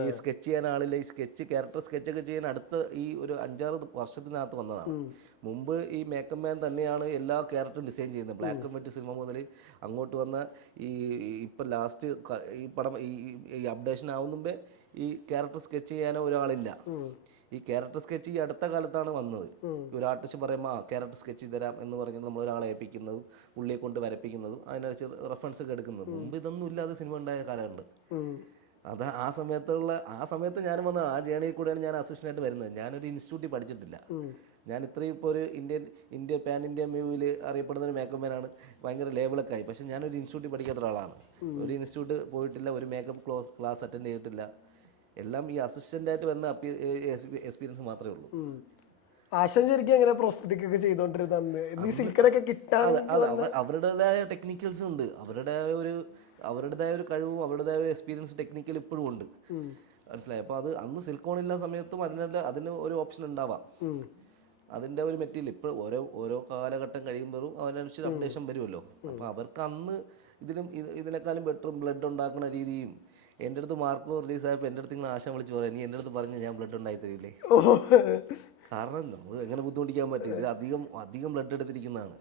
ഈ സ്കെച്ച് ചെയ്യാൻ ആളില്ല. ഈ ക്യാരക്ടർ സ്കെച്ചൊക്കെ ചെയ്യാൻ അടുത്ത ഈ ഒരു 5-6 വർഷത്തിനകത്ത് വന്നതാണ്. മുമ്പ് ഈ മേക്കപ്പ് മാൻ തന്നെയാണ് എല്ലാ ക്യാരക്ടറും ഡിസൈൻ ചെയ്യുന്നത്. ബ്ലാക്ക് ആൻഡ് വൈറ്റ് സിനിമ മുതൽ അങ്ങോട്ട് വന്ന ഈ ഇപ്പം ലാസ്റ്റ് ഈ പടം ഈ അപ്ഡേഷൻ ആവുന്ന മുമ്പേ ഈ ക്യാരക്ടർ സ്കെച്ച് ചെയ്യാനോ ഒരാളില്ല. ഈ ക്യാരക്ടർ സ്കെച്ച് ഈ അടുത്ത കാലത്താണ് വന്നത്. ഒരു ആർട്ടിസ്റ്റ് പറയുമ്പോൾ ക്യാരക്ടർ സ്കെച്ച് തരാം എന്ന് പറഞ്ഞ് നമ്മൾ ഒരാളെ ഏൽപ്പിക്കുന്നതും ഉള്ളിയെ കൊണ്ട് വരപ്പിക്കുന്നതും അതിനനുസരിച്ച് റെഫറൻസ് ഒക്കെ എടുക്കുന്നതും. മുമ്പ് ഇതൊന്നും ഇല്ലാതെ സിനിമ ഉണ്ടായ കാലമുണ്ട്. അത് ആ സമയത്ത് ഞാനും വന്നതാണ്. ആ ജേണിയിൽ കൂടെയാണ് ഞാൻ അസിസ്റ്റൻ്റായിട്ട് വരുന്നത്. ഞാനൊരു ഇൻസ്റ്റിറ്റ്യൂട്ടിൽ പഠിച്ചിട്ടില്ല. ഞാൻ ഇത്രയും ഇപ്പോൾ ഒരു പാൻ ഇന്ത്യ വ്യൂവിൽ അറിയപ്പെടുന്ന ഒരു മേക്കപ്പ് മാനാണ്. ഭയങ്കര ലേബിളൊക്കെ ആയി. പക്ഷേ ഞാനൊരു ഇൻസ്റ്റിറ്റ്യൂട്ടിൽ പഠിക്കാത്ത ഒരാളാണ്. ഒരു ഇൻസ്റ്റിറ്റ്യൂട്ട് പോയിട്ടില്ല, ഒരു മേക്കപ്പ് ക്ലാസ് അറ്റൻഡ് ചെയ്തിട്ടില്ല. എല്ലാം ഈ അസിസ്റ്റൻ്റായിട്ട് വന്ന എക്സ്പീരിയൻസ് മാത്രമേ ഉള്ളൂ. ആശാൻ ശരിക്കും എങ്ങനെ പ്രോസ്തറ്റിക് ഒക്കെ ചെയ്തോണ്ടിരുന്ന സിൽക്കടൊക്കെ കിട്ടാൻ അവരുടേതായ ടെക്നിക്കൽസ് ഉണ്ട്. അവരുടേതായ ഒരു കഴിവും അവരുടേതായ ഒരു എക്സ്പീരിയൻസ് ടെക്നിക്കൽ ഇപ്പോഴും ഉണ്ട്. മനസ്സിലായി. അപ്പോൾ അത് അന്ന് സിൽക്കോണില്ല സമയത്തും അതിന് ഒരു ഓപ്ഷൻ ഉണ്ടാവാം. അതിൻ്റെ ഒരു മെറ്റീരിയൽ ഇപ്പോൾ ഓരോ കാലഘട്ടം കഴിയുമ്പോഴും അതിനനുസരിച്ച് അപ്ഡേഷൻ വരുമല്ലോ. അപ്പോൾ അവർക്ക് അന്ന് ഇതിനേക്കാളും ബെറ്ററും ബ്ലഡ് ഉണ്ടാക്കുന്ന രീതിയും. എൻ്റെ അടുത്ത് മാർക്കോ റിലീസായപ്പോൾ എൻ്റെ അടുത്ത് ഇങ്ങനെ ആശ വിളിച്ച് പറയാം, നീ എൻ്റെ അടുത്ത് പറഞ്ഞ് ഞാൻ ബ്ലഡ് ഉണ്ടായി തരില്ലേ. കാരണം നമുക്ക് എങ്ങനെ ബുദ്ധിമുട്ടിക്കാൻ പറ്റും. ഇതിൽ അധികം ബ്ലഡ് എടുത്തിരിക്കുന്നതാണ്.